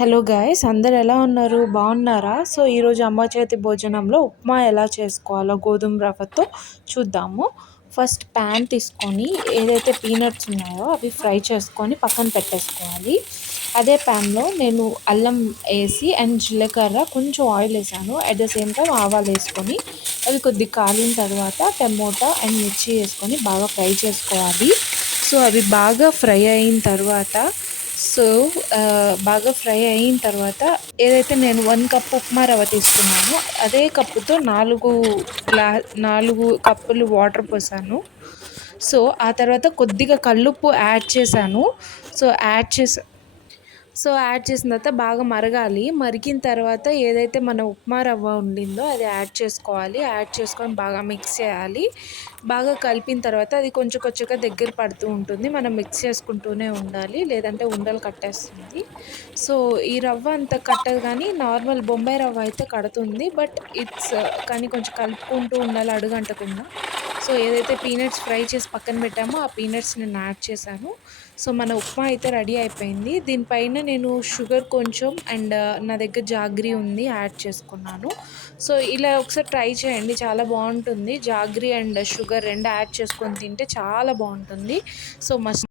Hello guys, అందరు ఎలా ఉన్నారు? బాగున్నారా? సో ఈరోజు అమ్మ చేతి భోజనంలో ఉప్మా ఎలా చేసుకోవాలో గోధుమ రవ్వతో చూద్దాము. ఫస్ట్ ప్యాన్ తీసుకొని ఏదైతే పీనట్స్ ఉన్నాయో అవి ఫ్రై చేసుకొని పక్కన పెట్టేసుకోవాలి. అదే ప్యాన్లో నేను అల్లం వేసి అండ్ జీలకర్ర కొంచెం ఆయిల్ వేసాను. అట్ ద సేమ్ టైం ఆవాలు వేసుకొని అవి కొద్దిగా కాలిన తర్వాత టమోటా అండ్ మిర్చి వేసుకొని బాగా ఫ్రై చేసుకోవాలి. సో అవి బాగా ఫ్రై అయిన తర్వాత బాగా ఫ్రై అయిన తర్వాత ఏదైతే నేను 1 కప్ ఉప్మా రవ్వ తీసుకున్నానో అదే కప్పుతో 4 కప్పులు వాటర్ పోసాను. సో ఆ తర్వాత కొద్దిగా కల్లుప్పు యాడ్ చేశాను. సో యాడ్ చేసిన తర్వాత బాగా మరగాలి. మరిగిన తర్వాత ఏదైతే మన ఉప్మా రవ్వ ఉండిందో అది యాడ్ చేసుకోవాలి. యాడ్ చేసుకొని బాగా మిక్స్ చేయాలి. బాగా కలిపిన తర్వాత అది కొంచెం కొంచెంగా దగ్గర పడుతూ ఉంటుంది. మనం మిక్స్ చేసుకుంటూనే ఉండాలి, లేదంటే ఉండలు కట్టేస్తుంది. సో ఈ రవ్వ అంత కట్టదు, కానీ నార్మల్ బొంబాయి రవ్వ అయితే కడుతుంది. బట్ కానీ కొంచెం కలుపుకుంటూ ఉండాలి అడుగంటకుండా. సో ఏదైతే పీనట్స్ ఫ్రై చేసి పక్కన పెట్టామో ఆ పీనట్స్ నేను యాడ్ చేశాను. సో మన ఉప్మా అయితే రెడీ అయిపోయింది. దీనిపైన నేను షుగర్ కొంచెం అండ్ నా దగ్గర జాగ్రీ ఉంది, యాడ్ చేసుకున్నాను. సో ఇలా ఒకసారి ట్రై చేయండి, చాలా బాగుంటుంది. జాగ్రీ అండ్ షుగర్ 2 యాడ్ చేసుకొని తింటే చాలా బాగుంటుంది. So must